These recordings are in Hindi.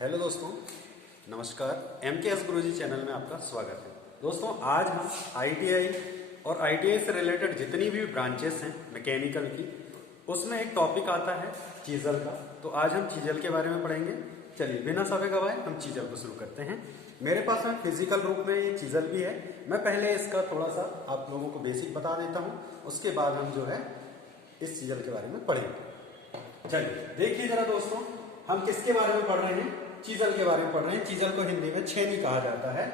हेलो दोस्तों, नमस्कार। MKS गुरुजी चैनल में आपका स्वागत है। दोस्तों, आज हम ITI और ITI से रिलेटेड जितनी भी ब्रांचेस हैं मैकेनिकल की, उसमें एक टॉपिक आता है चीजल का। तो आज हम चीजल के बारे में पढ़ेंगे। चलिए बिना समय गवाए हम चीजल को शुरू करते हैं। मेरे पास में फिजिकल रूप में ये चीजल भी है। मैं पहले इसका थोड़ा सा आप लोगों को बेसिक बता देता हूँ, उसके बाद हम जो है इस चीजल के बारे में पढ़ेंगे। चलिए देखिए जरा दोस्तों, हम किसके बारे में पढ़ रहे हैं? चीजल के बारे में पढ़ रहे हैं। चीजल को हिंदी में छेनी कहा जाता है।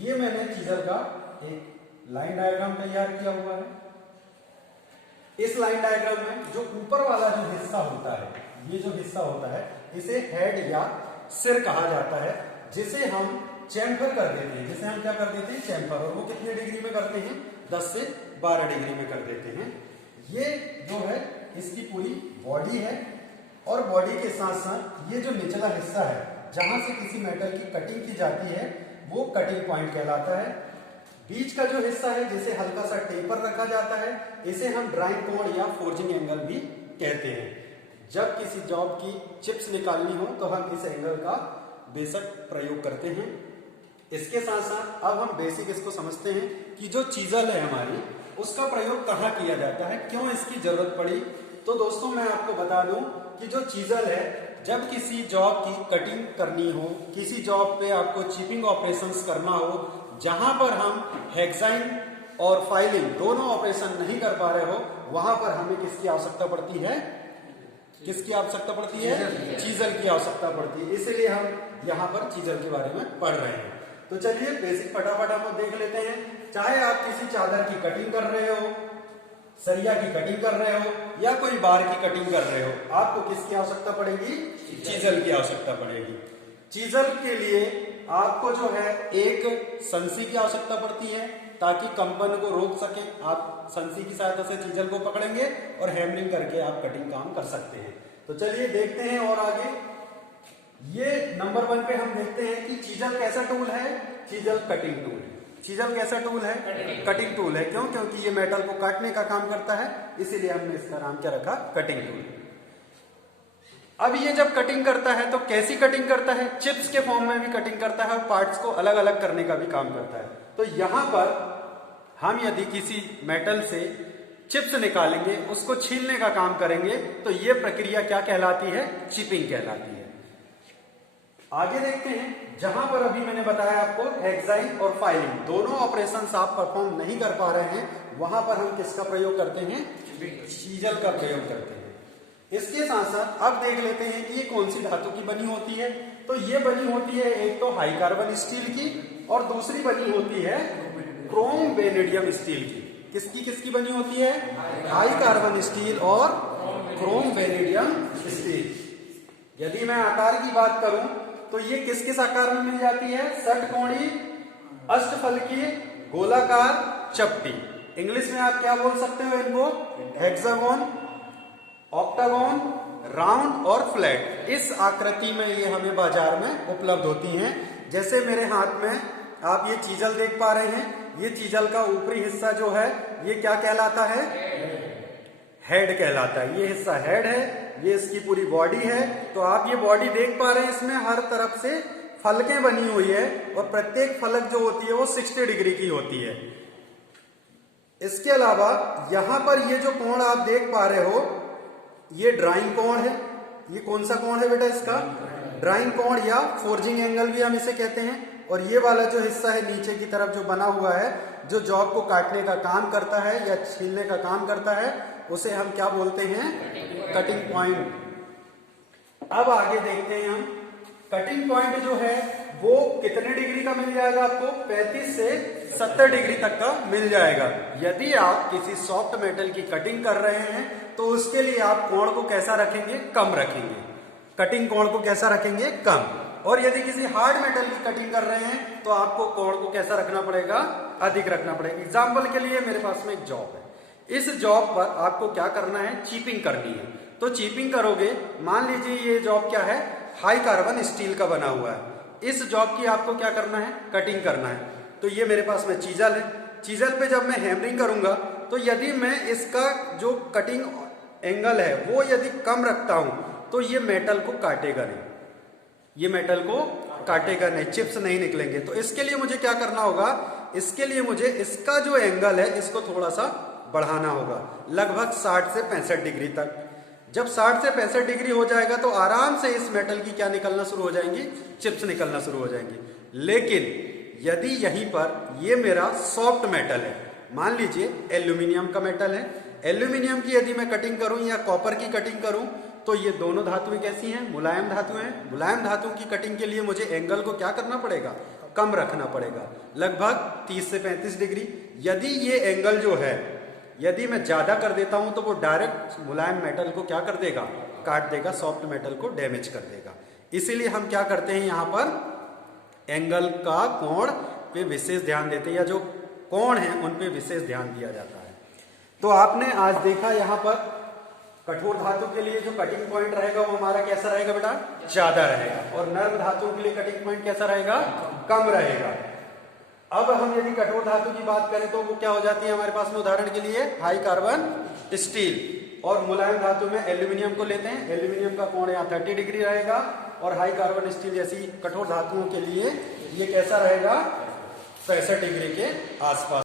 ये मैंने चीजल का एक लाइन डायग्राम तैयार किया हुआ है। इस लाइन डायग्राम में जो ऊपर वाला जो हिस्सा होता है, ये जो हिस्सा होता है, इसे हेड या सिर कहा जाता है, जिसे हम चैम्फर कर देते हैं। जिसे हम क्या कर देते हैं? चैम्फर। और वो कितने डिग्री में करते हैं? 10 से 12 डिग्री में कर देते हैं। ये जो है इसकी पूरी बॉडी है, और बॉडी के साथ साथ ये जो निचला हिस्सा है, जहां से किसी मेटल की कटिंग की जाती है, वो कटिंग पॉइंट कहलाता है। बीच का जो हिस्सा है, जिसे हल्का सा टेपर रखा जाता है, इसे हम ड्राइंग कोण या फोर्जिंग एंगल भी कहते हैं। जब किसी जॉब की चिप्स निकालनी हो तो हम इस एंगल का बेशक प्रयोग करते हैं। इसके साथ साथ अब हम बेसिक इसको समझते हैं कि जो चीजल है हमारी, उसका प्रयोग कहाँ किया जाता है, क्यों इसकी जरूरत पड़ी। तो दोस्तों, मैं आपको बता दूं कि जो चीजल है, जब किसी जॉब की कटिंग करनी हो, किसी जॉब पे आपको चिपिंग ऑपरेशंस करना हो, जहां पर हम हेक्साइन और फाइलिंग दोनों ऑपरेशन नहीं कर पा रहे हो, वहां पर हमें किसकी आवश्यकता पड़ती है? किसकी आवश्यकता पड़ती है? चीजल की आवश्यकता पड़ती है। इसीलिए हम यहाँ पर चीजल के बारे में पढ़ रहे हैं। तो चलिए बेसिक फटाफट हम देख लेते हैं। चाहे आप किसी चादर की कटिंग कर रहे हो, सरिया की कटिंग कर रहे हो, या कोई बार की कटिंग कर रहे हो, आपको किसकी आवश्यकता पड़ेगी? चीजल की आवश्यकता पड़ेगी। चीजल के लिए आपको जो है एक संसी की आवश्यकता पड़ती है, ताकि कंपन को रोक सके। आप संसी की सहायता से चीजल को पकड़ेंगे और हैमरिंग करके आप कटिंग काम कर सकते हैं। तो चलिए देखते हैं और आगे। ये नंबर 1 पे हम देखते हैं कि चीजल कैसा टूल है? चीजल कटिंग टूल है। चीजल कैसा टूल है? कटिंग टूल है। क्यों? क्योंकि ये मेटल को काटने का काम करता है, इसीलिए हमने इसका नाम क्या रखा? Cutting tool. अब ये जब कटिंग करता है तो कैसी कटिंग करता है? चिप्स के फॉर्म में भी कटिंग करता है और पार्ट्स को अलग अलग करने का भी काम करता है। तो यहां पर हम यदि किसी मेटल से चिप्स निकालेंगे, उसको छीलने का काम करेंगे, तो ये प्रक्रिया क्या कहलाती है? चिपिंग कहलाती है। आगे देखते हैं, जहां पर अभी मैंने बताया आपको हेक्साइन और फाइलिंग दोनों ऑपरेशंस आप परफॉर्म नहीं कर पा रहे हैं, वहां पर हम किसका प्रयोग करते हैं? चीजल का प्रयोग करते हैं। इसके साथ साथ अब देख लेते हैं कि ये कौन सी धातु की बनी होती है। तो ये बनी होती है एक तो हाई कार्बन स्टील की, और दूसरी बनी होती है क्रोम वेनेडियम स्टील की। किसकी बनी होती है? हाई कार्बन स्टील और क्रोम वेनेडियम स्टील। यदि मैं आकार की बात करूं तो ये किस किस आकार में मिल जाती है? षटकोणी, अष्टफलकीय, गोलाकार, चपटी। इंग्लिश में आप क्या बोल सकते हो इनको? हेक्सागोन, ऑक्टागोन, राउंड और फ्लैट। इस आकृति में ये हमें बाजार में उपलब्ध होती हैं। जैसे मेरे हाथ में आप ये चीजल देख पा रहे हैं। ये चीजल का ऊपरी हिस्सा जो है, ये क्या कहलाता है? हेड कहलाता है। ये हिस्सा हेड है, ये इसकी पूरी बॉडी है। तो आप ये बॉडी देख पा रहे हैं, इसमें हर तरफ से फलकें बनी हुई है, और प्रत्येक फलक जो होती है वो 60 डिग्री की होती है। इसके अलावा यहां पर ये जो कोण आप देख पा रहे हो, ये ड्राइंग कोण है। ये कौन सा कोण है बेटा? इसका ड्राइंग कोण या फोर्जिंग एंगल भी हम इसे कहते हैं। और ये वाला जो हिस्सा है नीचे की तरफ जो बना हुआ है, जो जॉब को काटने का काम करता है या छीलने का काम करता है, उसे हम क्या बोलते हैं? Cutting point. अब आगे देखते हैं हम, कटिंग पॉइंट जो है वो कितने डिग्री का मिल जाएगा आपको? 35 से 70 डिग्री तक का मिल जाएगा। यदि आप किसी सॉफ्ट मेटल की कटिंग कर रहे हैं तो उसके लिए आप कोण को कैसा रखेंगे? कम रखेंगे। कटिंग कोण को कैसा रखेंगे? कम। और यदि किसी हार्ड मेटल की कटिंग कर रहे हैं तो आपको कोण को कैसा रखना पड़ेगा? अधिक रखना पड़ेगा। एग्जाम्पल के लिए मेरे पास में एक जॉब है। इस जॉब पर आपको क्या करना है? चीपिंग करनी है। तो चीपिंग करोगे, मान लीजिए ये जॉब क्या है? हाई कार्बन स्टील का बना हुआ है। इस जॉब की आपको क्या करना है? कटिंग करना है। तो ये मेरे पास में चीजल है। चीजल पे जब मैं हैमरिंग करूंगा, तो यदि मैं इसका जो कटिंग एंगल है वो यदि कम रखता हूं, तो ये मेटल को काटेगा नहीं, ये मेटल को काटेगा नहीं, चिप्स नहीं निकलेंगे। तो इसके लिए मुझे क्या करना होगा, इसके लिए मुझे इसका जो एंगल है इसको थोड़ा सा बढ़ाना होगा, लगभग 60 से 65 डिग्री तक। जब 60 से 65 डिग्री हो जाएगा तो आराम से इस मेटल की क्या निकलना शुरू हो जाएंगी, चिप्स निकलना शुरू हो जाएंगी। लेकिन यदि यहीं पर ये मेरा सॉफ्ट मेटल है, मान लीजिए एल्यूमिनियम का मेटल है, एल्यूमिनियम की यदि मैं कटिंग करूं या कॉपर की कटिंग करूं, तो ये दोनों धातुएं कैसी हैं, मुलायम धातुएं हैं। मुलायम धातुओं की कटिंग के लिए मुझे एंगल को क्या करना पड़ेगा, कम रखना पड़ेगा, लगभग 30 से 35 डिग्री। यदि ये एंगल जो है यदि मैं ज्यादा कर देता हूं तो वो डायरेक्ट मुलायम मेटल को क्या कर देगा, काट देगा, सॉफ्ट मेटल को डैमेज कर देगा। इसीलिए हम क्या करते हैं, यहां पर एंगल का कोण पे विशेष ध्यान देते हैं, या जो कोण है उन पे विशेष ध्यान दिया जाता है। तो आपने आज देखा यहां पर कठोर धातु के लिए जो कटिंग पॉइंट रहेगा वो हमारा कैसा रहेगा बेटा, ज्यादा रहेगा, और नर्म धातु के लिए कटिंग पॉइंट कैसा रहेगा, कम रहेगा। अब हम यदि कठोर धातु की बात करें तो वो क्या हो जाती है हमारे पास में, उदाहरण के लिए हाई कार्बन स्टील, और मुलायम धातु में एल्यूमिनियम को लेते हैं, एल्यूमिनियम का कोण यहाँ 30 डिग्री रहेगा, और हाई कार्बन स्टील जैसी कठोर धातुओं के लिए ये कैसा रहेगा, 65 डिग्री के आसपास।